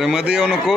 अरे मध्ये येऊ नको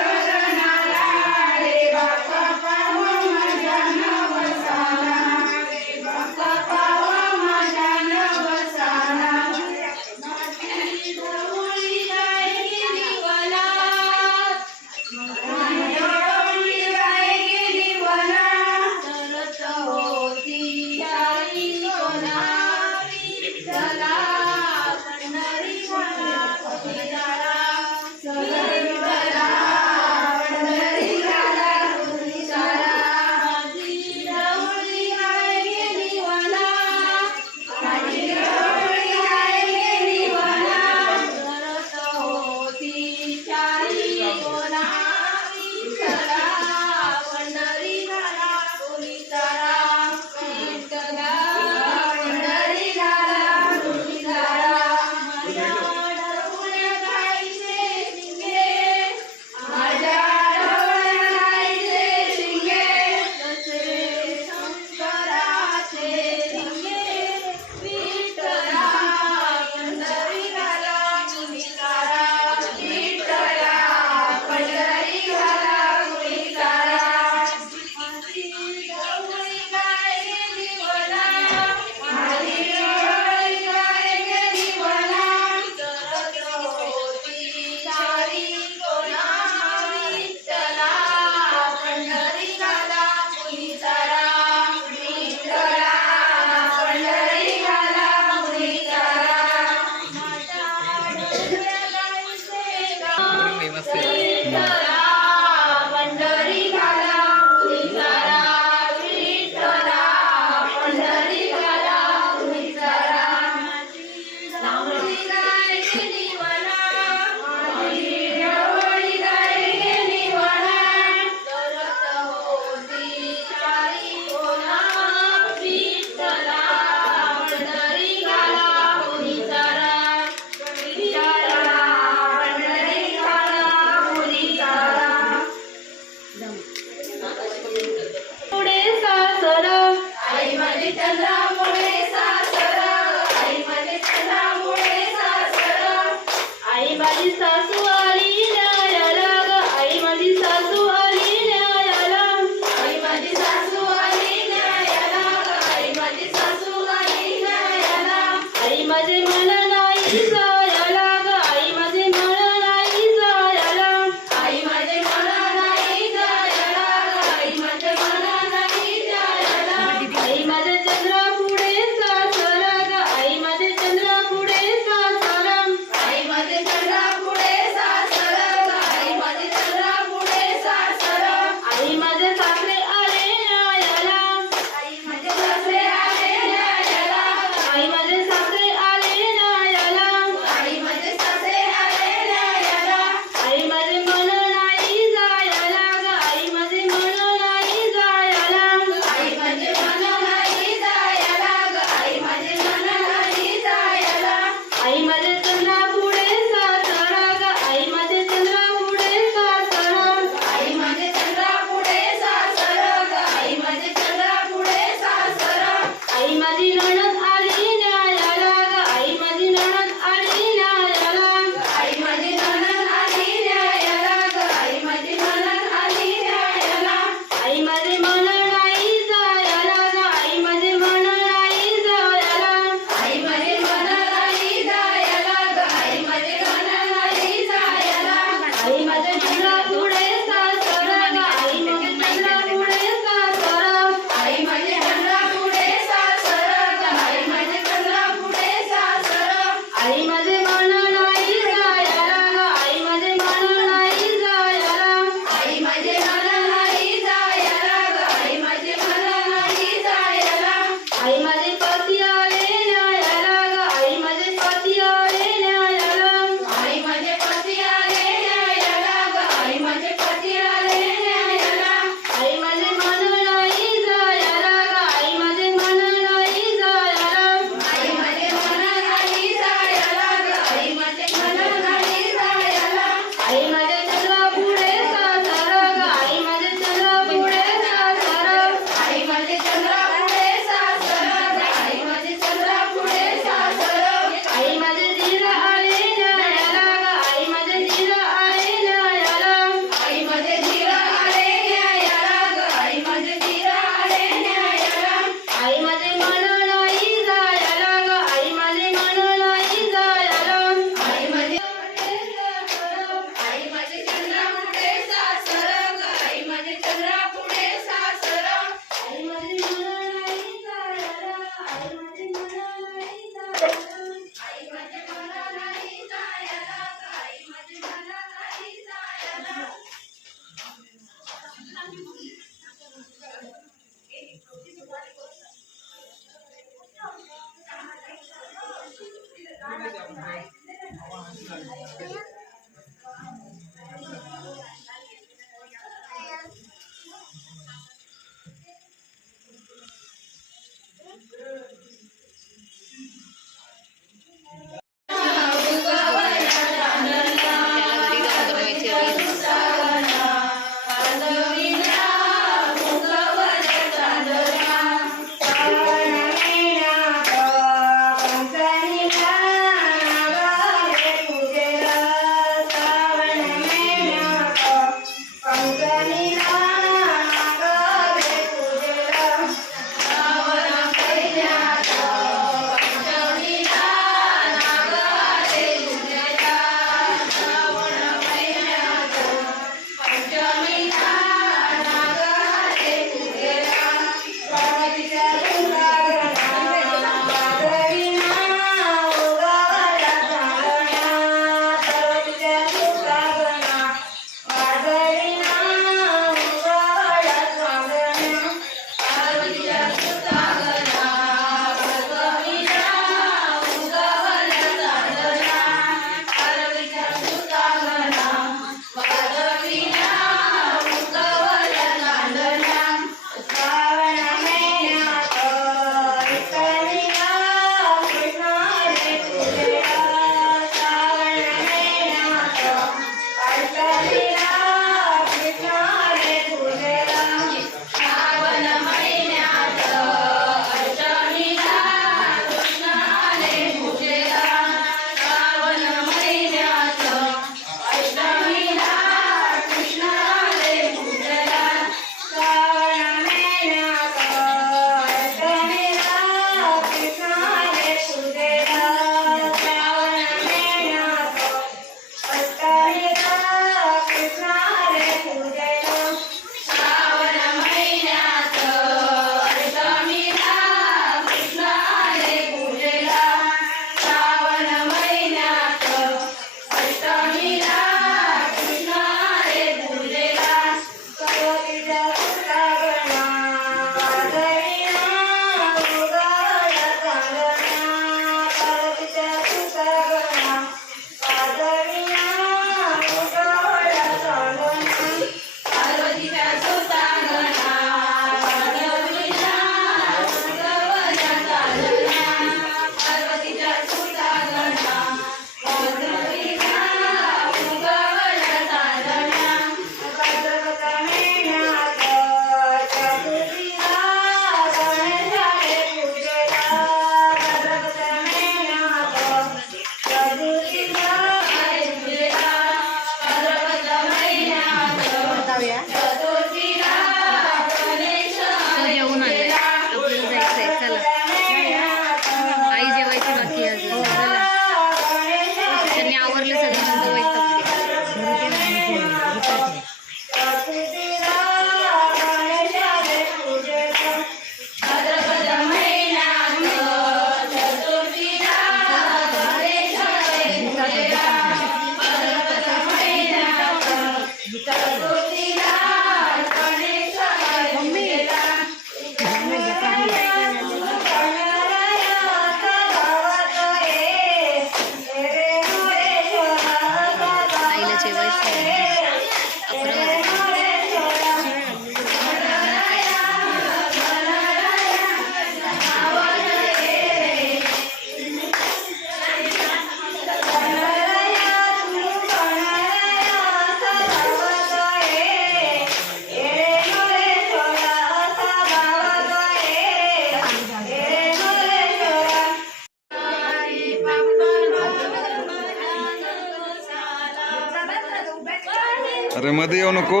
अरे मध्ये येऊ नको